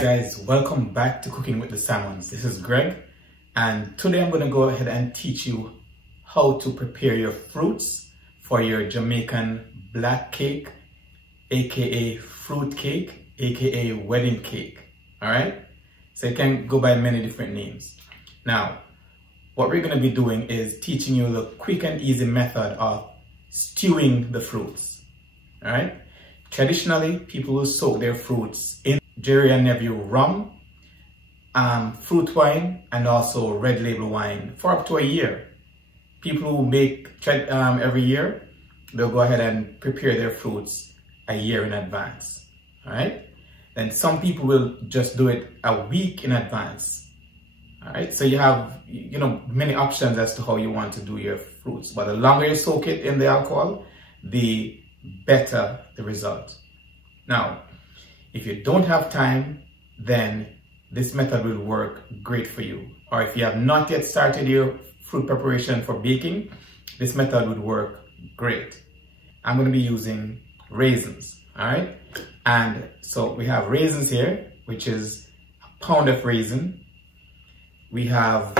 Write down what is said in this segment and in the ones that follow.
Hi guys, welcome back to Cooking with the Salmons. This is Greg, and today I'm going to go ahead and teach you how to prepare your fruits for your Jamaican Black cake, aka fruit cake, aka wedding cake. Alright, so it can go by many different names. Now, what we're going to be doing is teaching you the quick and easy method of stewing the fruits. Alright, traditionally people will soak their fruits in Jerry and Nephew rum, fruit wine, and also red label wine for up to a year. People who bake every year, they'll go ahead and prepare their fruits a year in advance. All right. Then some people will just do it a week in advance. All right. So you have, many options as to how you want to do your fruits. But the longer you soak it in the alcohol, the better the result. Now, if you don't have time, then this method will work great for you. Or if you have not yet started your fruit preparation for baking, this method would work great. I'm going to be using raisins, all right? And so we have raisins here, which is a pound of raisin. We have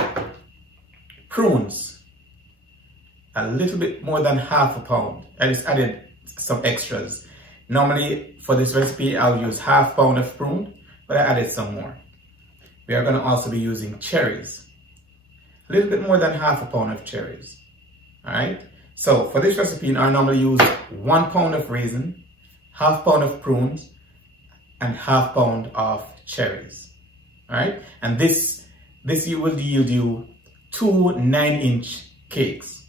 prunes, a little bit more than half a pound. I just added some extras. Normally, for this recipe, I'll use half pound of prune, but I added some more. We are going to also be using cherries. A little bit more than half a pound of cherries. All right. So for this recipe, I normally use 1 pound of raisin, half pound of prunes, and half pound of cherries. All right. And this will yield you 2 9-inch cakes.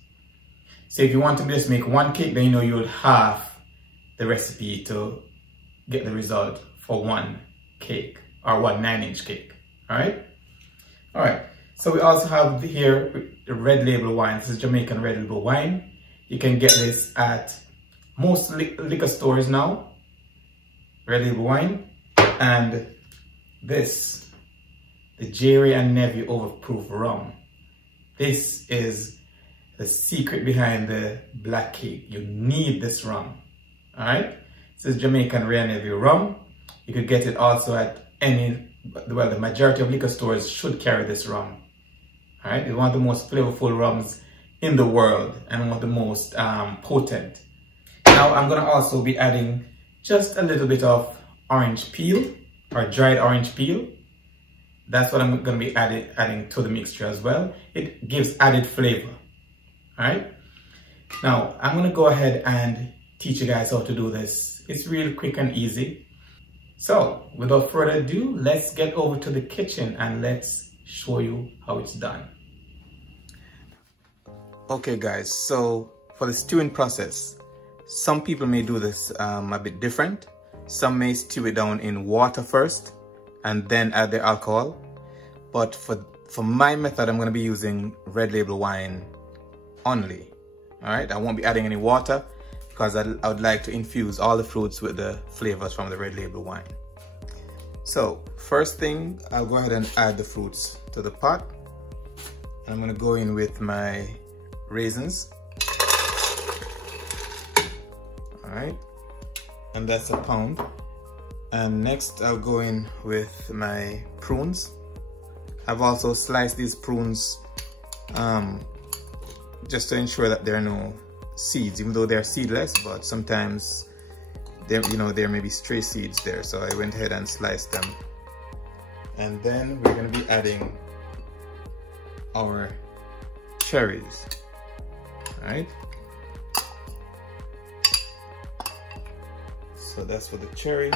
So if you want to just make 1 cake, then you'll half the recipe to get the result for 1 cake or 1 9-inch cake. All right. So we also have here the red label wine. This is Jamaican red label wine. You can get this at most liquor stores now. Red label wine. And this, the Jerry and Nephew overproof rum. This is the secret behind the black cake. You need this rum. All right, this is Jamaican Red Nephew rum. You could get it also at the majority of liquor stores should carry this rum. All right, it's one of the most flavorful rums in the world and one of the most potent. Now I'm gonna also be adding just a little bit of orange peel or dried orange peel. That's what I'm gonna be adding to the mixture as well. It gives added flavor. All right, now I'm gonna go ahead and teach you guys how to do this. It's really quick and easy. So without further ado, let's get over to the kitchen and let's show you how it's done. Okay guys, so for the stewing process, some people may do this a bit different. Some may stew it down in water first and then add the alcohol. But for my method, I'm going to be using red label wine only. All right, I won't be adding any water, because I would like to infuse all the fruits with the flavors from the red label wine. So first thing, I'll go ahead and add the fruits to the pot. I'm going to go in with my raisins. All right, and that's a pound. And next I'll go in with my prunes. I've also sliced these prunes just to ensure that there are no seeds, even though they're seedless, but sometimes there may be stray seeds there, so I went ahead and sliced them. And then we're going to be adding our cherries. All right, so that's for the cherry,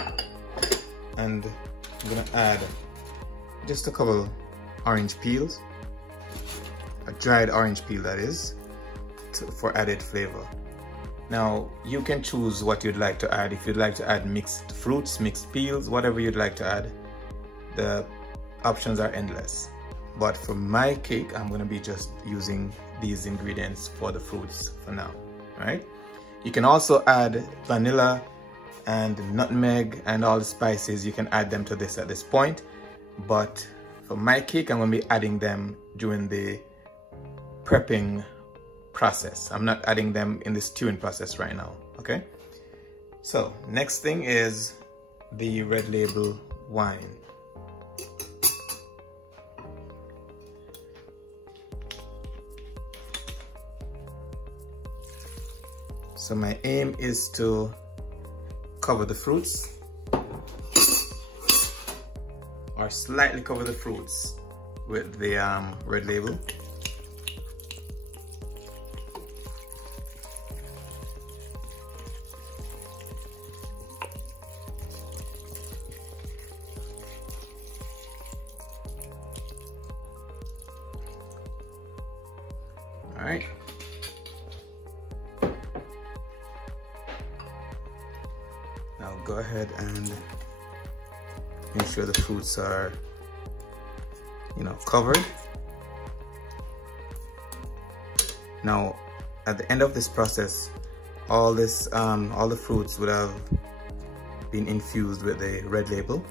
and I'm going to add just a couple orange peels, a dried orange peel that is, for added flavor. Now you can choose what you'd like to add. If you'd like to add mixed fruits, mixed peels, whatever you'd like to add, the options are endless. But for my cake, I'm going to be just using these ingredients for the fruits for now. All right, you can also add vanilla and nutmeg and all the spices. You can add them to this at this point, but for my cake, I'm going to be adding them during the prepping process. I'm not adding them in the stewing process right now, okay? So next thing is the red label wine. So my aim is to cover the fruits, or slightly cover the fruits with the red label. All right. Now go ahead and make sure the fruits are, covered. Now, at the end of this process, all the fruits would have been infused with the red label.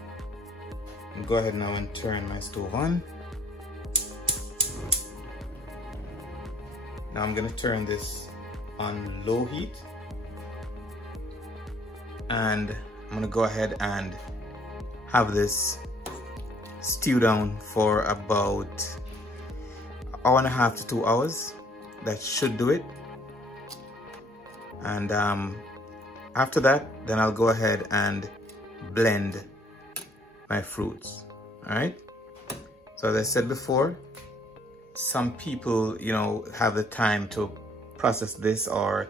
I'll go ahead now and turn my stove on. Now I'm gonna turn this on low heat, and I'm gonna go ahead and have this stew down for about 1.5 to 2 hours. That should do it. And after that, then I'll go ahead and blend my fruits. All right. So as I said before, some people, have the time to process this or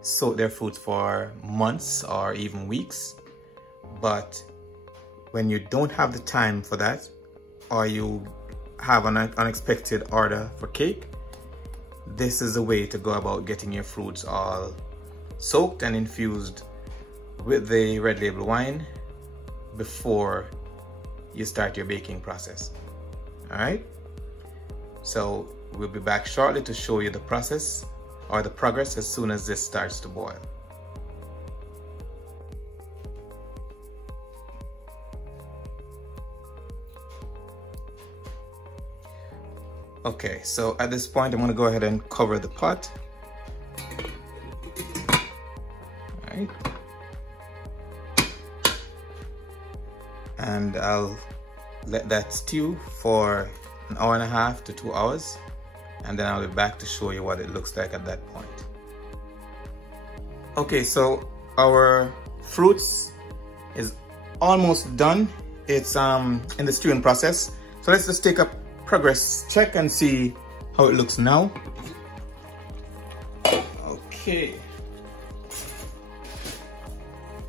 soak their fruits for months or even weeks. But when you don't have the time for that, or you have an unexpected order for cake, this is the way to go about getting your fruits all soaked and infused with the red label wine before you start your baking process. All right. So we'll be back shortly to show you the process or the progress as soon as this starts to boil. Okay, so at this point, I'm gonna go ahead and cover the pot. All right. And I'll let that stew for 1.5 to 2 hours, and then I'll be back to show you what it looks like at that point. Okay, so our fruits is almost done. It's in the stewing process. So let's just take a progress check and see how it looks now. Okay.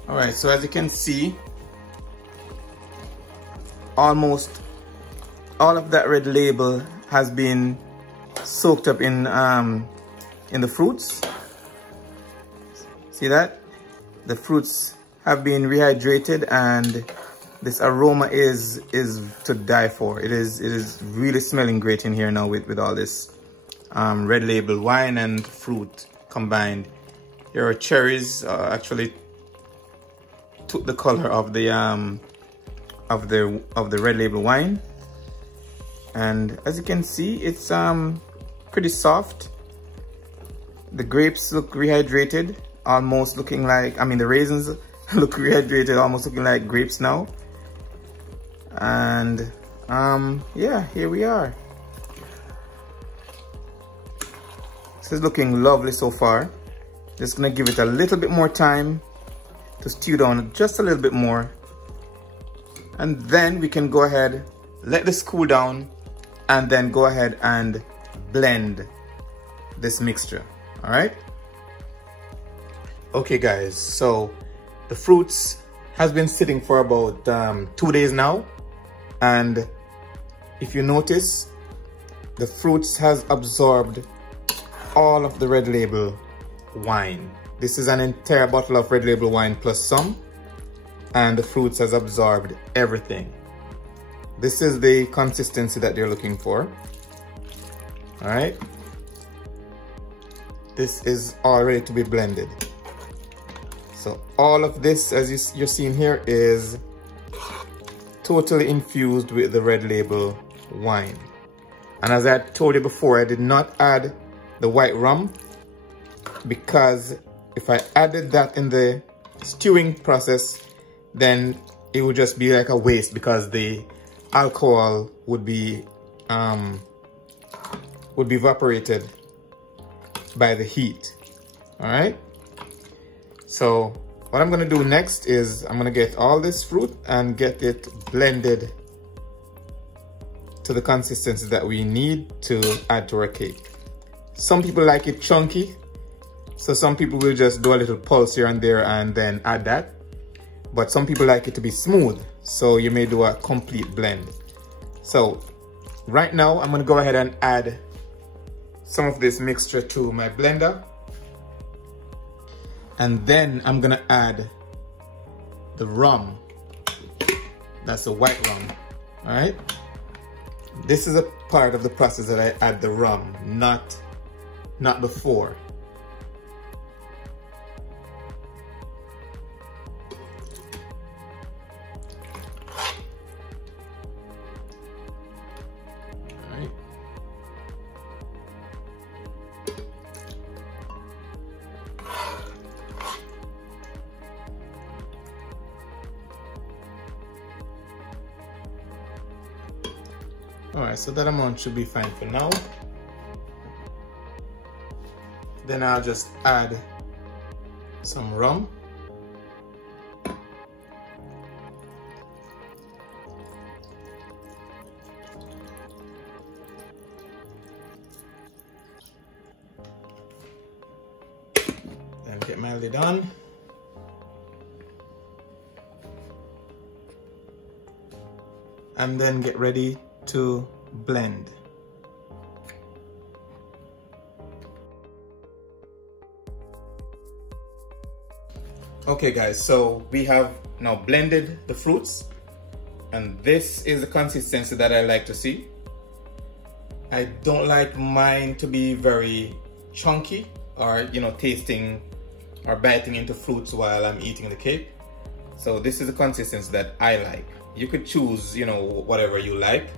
All right, so as you can see, almost all of that red label has been soaked up in the fruits. See that? The fruits have been rehydrated, and this aroma is to die for. It is really smelling great in here now with all this red label wine and fruit combined. Here are cherries. Actually took the color of the red label wine, and as you can see, it's pretty soft. The grapes look rehydrated, almost looking like, the raisins look rehydrated, almost looking like grapes now. And yeah, here we are. This is looking lovely so far. Just gonna give it a little bit more time to stew down, just a little bit more, and then we can go ahead, let this cool down, and then go ahead and blend this mixture. All right. Okay guys, so the fruits has been sitting for about 2 days now, and if you notice, the fruits has absorbed all of the red label wine. This is an entire bottle of red label wine plus some, and the fruits has absorbed everything. This is the consistency that you're looking for. All right, this is all ready to be blended. So all of this, as you're seeing here, is totally infused with the red label wine. And as I told you before, I did not add the white rum, because if I added that in the stewing process, then it would just be like a waste, because the alcohol would be evaporated by the heat. All right. So what I'm gonna do next is I'm gonna get all this fruit and get it blended to the consistency that we need to add to our cake. Some people like it chunky, so some people will just do a little pulse here and there and then add that. But some people like it to be smooth, so you may do a complete blend. So right now I'm gonna go ahead and add some of this mixture to my blender. And then I'm gonna add the rum. That's the white rum, all right? This is a part of the process that I add the rum, not before. Alright, so that amount should be fine for now. Then I'll just add some rum. Then get my lid on. And then get ready to blend. Okay guys, so we have now blended the fruits, and this is the consistency that I like to see. I don't like mine to be very chunky or, you know, tasting or biting into fruits while I'm eating the cake. So this is the consistency that I like. You could choose, you know, whatever you like,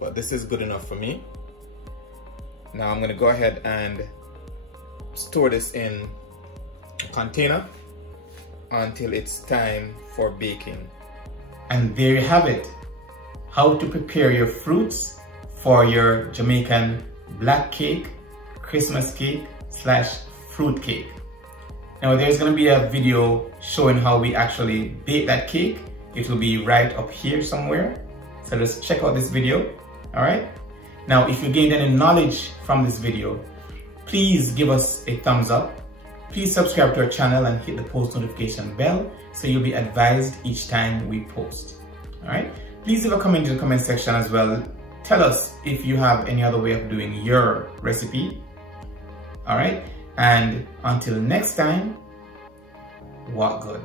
but this is good enough for me. Now I'm gonna go ahead and store this in a container until it's time for baking. And there you have it, how to prepare your fruits for your Jamaican black cake, Christmas cake / fruit cake. Now there's gonna be a video showing how we actually bake that cake. It will be right up here somewhere. So just check out this video, all right? Now, if you gained any knowledge from this video, please give us a thumbs up. Please subscribe to our channel and hit the post notification bell so you'll be advised each time we post, all right? Please leave a comment in the comment section as well. Tell us if you have any other way of doing your recipe, all right? And until next time, walk good.